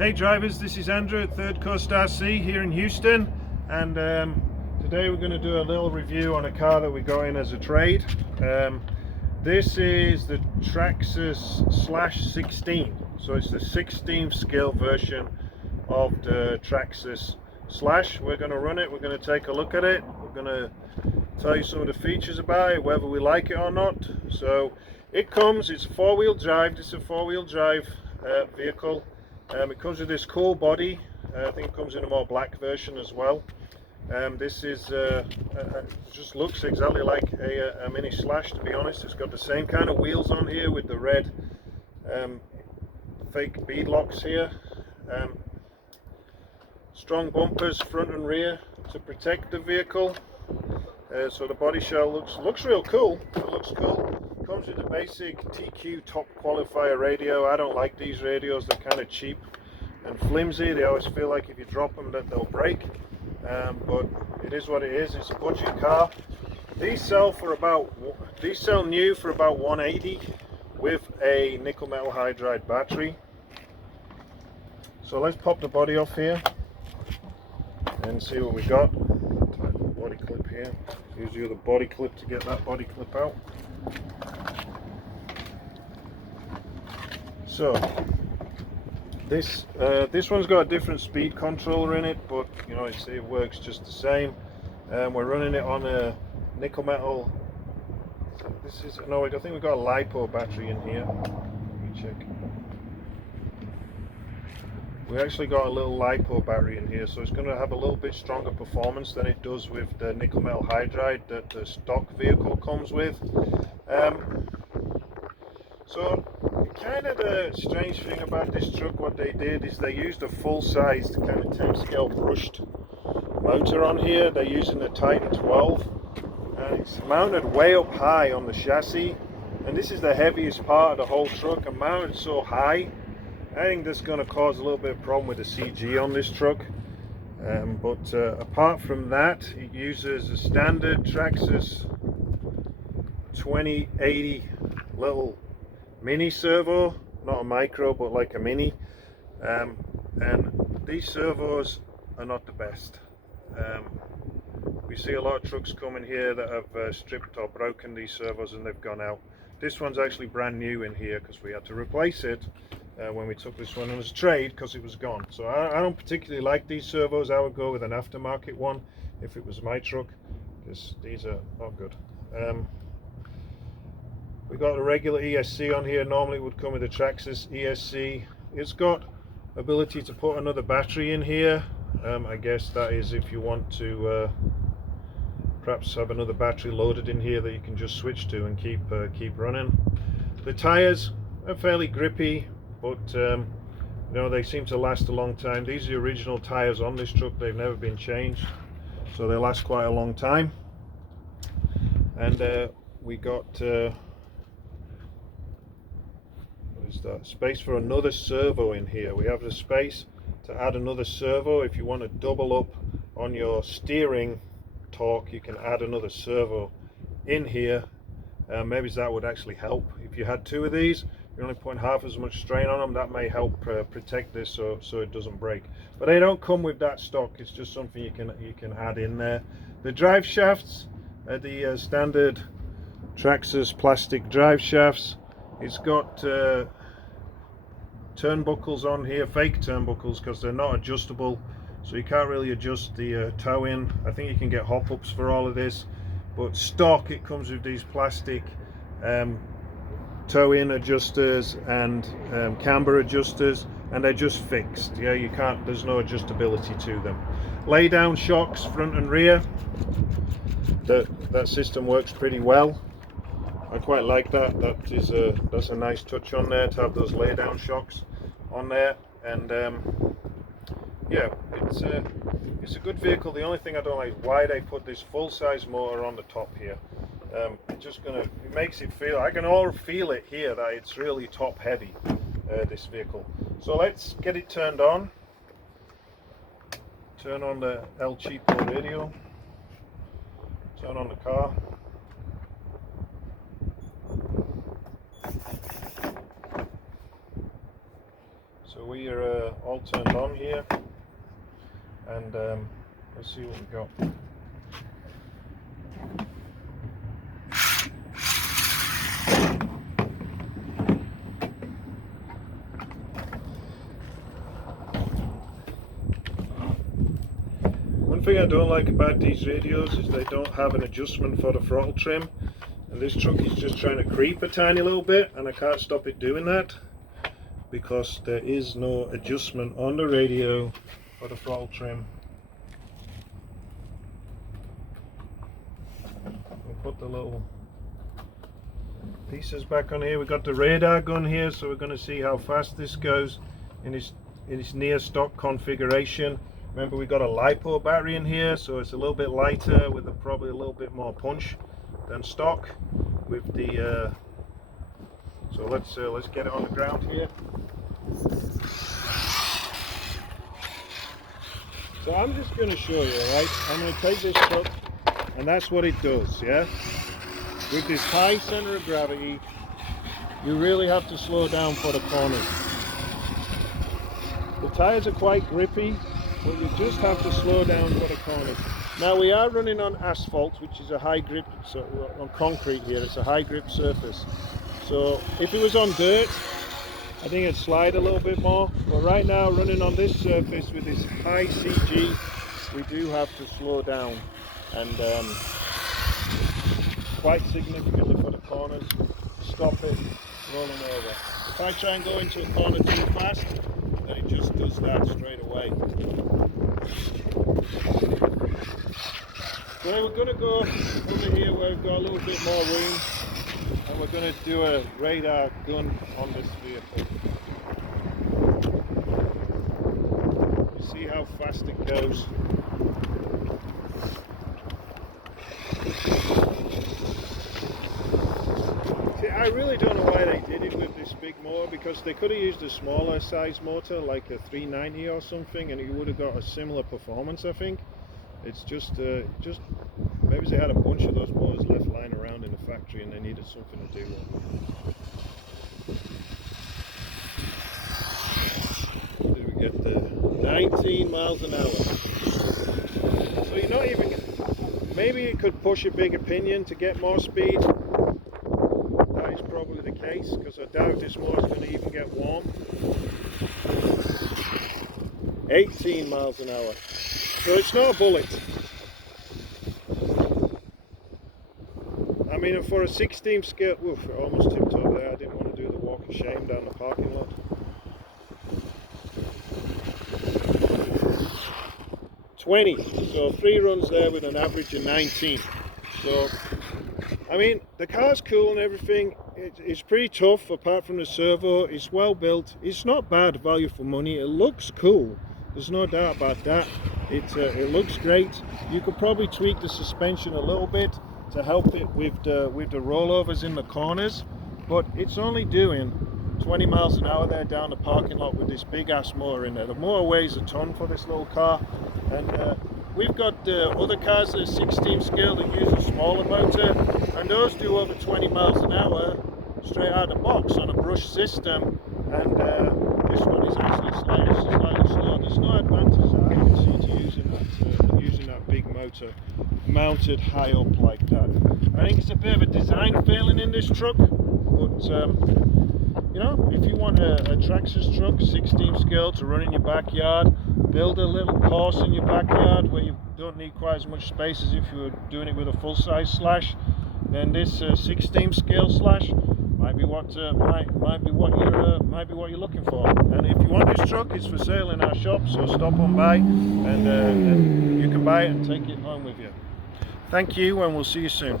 Hey drivers, this is Andrew at ThirdCoastRC here in Houston, and today we're going to do a little review on a car that we got in as a trade. This is the Traxxas Slash 16, so it's the 16th scale version of the Traxxas Slash. We're going to run it, we're going to take a look at it, we're going to tell you some of the features about it, whether we like it or not. So it comes, it's a four-wheel drive, vehicle. It comes with this cool body. I think it comes in a more black version as well. This is just looks exactly like a mini Slash, to be honest. It's got the same kind of wheels on here with the red fake bead locks here. Strong bumpers front and rear to protect the vehicle. So the body shell looks real cool. It looks cool. Comes with the basic TQ top qualifier radio. I don't like these radios, they're kind of cheap and flimsy. They always feel like if you drop them that they'll break, but it is what it is. It's a budget car. These sell new for about 180 with a nickel metal hydride battery. So let's pop the body off here and see what we got. Tighten the body clip here. Use the other body clip to get that body clip out. So this one's got a different speed controller in it, but you know it works just the same. We're running it on a nickel metal. I think we've got a LiPo battery in here. Let me check. We actually got a little LiPo battery in here, so it's going to have a little bit stronger performance than it does with the nickel metal hydride that the stock vehicle comes with. So kind of the strange thing about this truck, what they did is they used a full-sized kind of 10 scale brushed motor on here. They're using a Titan 12, and it's mounted way up high on the chassis, and this is the heaviest part of the whole truck, and mounted so high, I think that's going to cause a little bit of problem with the CG on this truck. But apart from that, it uses a standard Traxxas 2080 little mini servo, not a micro but like a mini, and these servos are not the best. We see a lot of trucks coming here that have stripped or broken these servos and they've gone out. This one's actually brand new in here because we had to replace it when we took this one as a trade because it was gone. So I don't particularly like these servos. I would go with an aftermarket one if it was my truck, because these are not good. We got a regular ESC on here. Normally it would come with a Traxxas ESC. It's got ability to put another battery in here. I guess that is if you want to perhaps have another battery loaded in here that you can just switch to and keep running. The tires are fairly grippy, but you know, they seem to last a long time. These are the original tires on this truck. They've never been changed, so they last quite a long time. And we got that space for another servo in here. We have the space to add another servo. If you want to double up on your steering torque, you can add another servo in here. Maybe that would actually help. If you had two of these, you're only putting half as much strain on them. That may help protect this so it doesn't break. But they don't come with that stock. It's just something you can add in there. The drive shafts are the standard Traxxas plastic drive shafts. It's got turnbuckles on here, fake turnbuckles, because they're not adjustable, so you can't really adjust the toe in. I think you can get hop-ups for all of this, but stock it comes with these plastic toe in adjusters and camber adjusters, and they're just fixed. Yeah, you can't, there's no adjustability to them. Lay down shocks front and rear, that system works pretty well. I quite like that. That's a nice touch on there to have those lay down shocks on there. And yeah, it's a good vehicle. The only thing I don't like is why they put this full-size motor on the top here. It makes it feel, I can all feel it here that it's really top heavy, this vehicle. So let's get it turned on. Turn on the El Cheapo radio. Turn on the car. we are all turned on here, and let's see what we got. One thing I don't like about these radios is they don't have an adjustment for the throttle trim, and this truck is just trying to creep a tiny little bit, and I can't stop it doing that because there is no adjustment on the radio for the throttle trim. We'll put the little pieces back on here. We've got the radar gun here, so we're going to see how fast this goes in its near stock configuration. Remember, we got a LiPo battery in here, so it's a little bit lighter with probably a little bit more punch than stock. With the so let's get it on the ground here. So I'm just going to show you, right? I'm going to take this truck, and that's what it does, yeah. With this high center of gravity, you really have to slow down for the corners. The tires are quite grippy, but you just have to slow down for the corners. Now we are running on asphalt, which is a high grip, so on concrete here, it's a high grip surface. So if it was on dirt, I think it'd slide a little bit more. But right now, running on this surface with this high CG, we do have to slow down, and quite significantly for the corners. Stop it rolling over. If I try and go into a corner too fast, then it just does that straight away. So we're going to go over here where we've got a little bit more room, and we're going to do a radar gun on this vehicle. See how fast it goes. See, I really don't know why they did it with this big motor, because they could have used a smaller size motor like a 390 or something, and you would have got a similar performance, I think. It's just maybe they had a bunch of those motors left lying around in the factory and they needed something to do with. What did we get there? 19 miles an hour. So you're not even, maybe you could push a bigger pinion to get more speed. That is probably the case, because I doubt this motor is going to even get warm. 18 miles an hour. So it's not a bullet. I mean, for a 16 scale, oof, I almost tipped over there. I didn't want to do the walk of shame down the parking lot. 20, so 3 runs there with an average of 19. So, I mean, the car's cool and everything. It's pretty tough, apart from the servo. It's well built. It's not bad value for money. It looks cool. There's no doubt about that. It looks great. You could probably tweak the suspension a little bit to help it with the rollovers in the corners, but it's only doing 20 miles an hour there down the parking lot with this big ass motor in there. The motor weighs a ton for this little car, and we've got other cars that are 16 scale that use a smaller motor, and those do over 20 miles an hour straight out of the box on a brush system, and this one is actually slightly slower. There's no advantage that I can see to using that big motor mounted high up like that. I think it's a bit of a design failing in this truck, but you know, if you want a Traxxas truck 16 scale to run in your backyard, build a little course in your backyard where you don't need quite as much space as if you were doing it with a full-size Slash, then this 16 scale Slash might be what you're looking for. And if you want this truck, it's for sale in our shop, so stop on by and you can buy it and take it home with you. Thank you, and we'll see you soon.